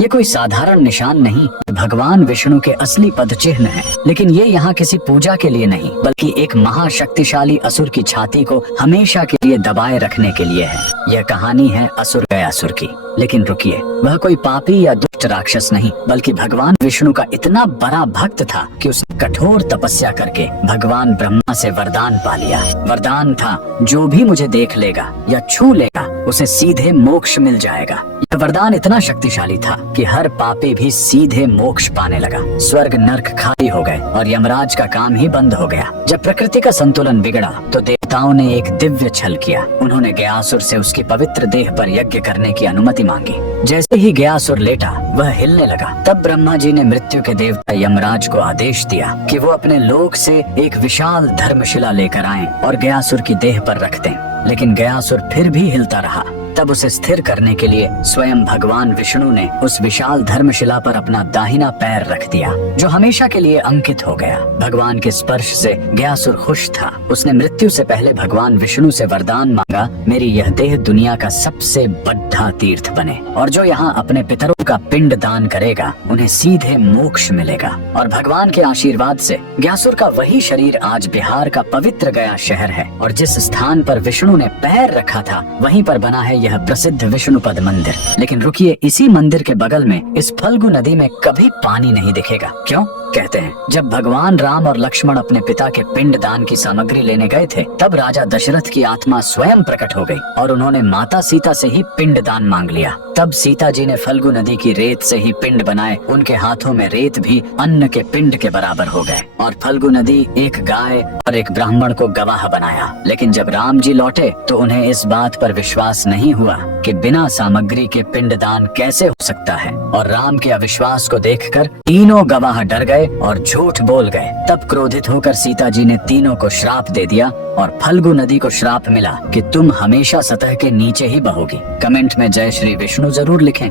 ये कोई साधारण निशान नहीं, भगवान विष्णु के असली पद चिन्ह है। लेकिन ये यहाँ किसी पूजा के लिए नहीं, बल्कि एक महाशक्तिशाली असुर की छाती को हमेशा के लिए दबाए रखने के लिए है। यह कहानी है असुर गयासुर की। लेकिन रुकिए, वह कोई पापी या दुष्ट राक्षस नहीं, बल्कि भगवान विष्णु का इतना बड़ा भक्त था कि उसने कठोर तपस्या करके भगवान ब्रह्मा से वरदान पा लिया। वरदान था, जो भी मुझे देख लेगा या छू लेगा उसे सीधे मोक्ष मिल जाएगा। यह वरदान इतना शक्तिशाली था कि हर पापी भी सीधे मोक्ष पाने लगा। स्वर्ग नर्क खाली हो गए और यमराज का काम ही बंद हो गया। जब प्रकृति का संतुलन बिगड़ा तो देवताओं ने एक दिव्य छल किया। उन्होंने गयासुर से उसकी पवित्र देह पर यज्ञ करने की अनुमति मांगी। जैसे ही गयासुर लेटा, वह हिलने लगा। तब ब्रह्मा जी ने मृत्यु के देवता यमराज को आदेश दिया कि वो अपने लोक से एक विशाल धर्मशिला लेकर आएं और गयासुर की देह पर रख दें। लेकिन गयासुर फिर भी हिलता रहा। तब उसे स्थिर करने के लिए स्वयं भगवान विष्णु ने उस विशाल धर्मशिला पर अपना दाहिना पैर रख दिया, जो हमेशा के लिए अंकित हो गया। भगवान के स्पर्श से गयासुर खुश था। उसने मृत्यु से पहले भगवान विष्णु से वरदान मांगा, मेरी यह देह दुनिया का सबसे बड़ा तीर्थ बने और जो यहाँ अपने पितरों का पिंड दान करेगा उन्हें सीधे मोक्ष मिलेगा। और भगवान के आशीर्वाद से गयासुर का वही शरीर आज बिहार का पवित्र गया शहर है। और जिस स्थान पर विष्णु ने पैर रखा था, वहीं पर बना है यह प्रसिद्ध विष्णुपद मंदिर। लेकिन रुकिए, इसी मंदिर के बगल में इस फल्गु नदी में कभी पानी नहीं दिखेगा। क्यों? कहते हैं, जब भगवान राम और लक्ष्मण अपने पिता के पिंड दान की सामग्री लेने गए थे, तब राजा दशरथ की आत्मा स्वयं प्रकट हो गई और उन्होंने माता सीता से ही पिंड दान मांग लिया। तब सीता जी ने फल्गु नदी की रेत से ही पिंड बनाए। उनके हाथों में रेत भी अन्न के पिंड के बराबर हो गए और फल्गु नदी एक गाय और एक ब्राह्मण को गवाह बनाया। लेकिन जब राम जी लौटे तो उन्हें इस बात पर विश्वास नहीं हुआ कि बिना सामग्री के पिंड दान कैसे हो सकता है। और राम के अविश्वास को देखकर तीनों गवाह डर गए और झूठ बोल गए। तब क्रोधित होकर सीता जी ने तीनों को श्राप दे दिया और फल्गु नदी को श्राप मिला कि तुम हमेशा सतह के नीचे ही बहोगी। कमेंट में जय श्री विष्णु जरूर लिखें।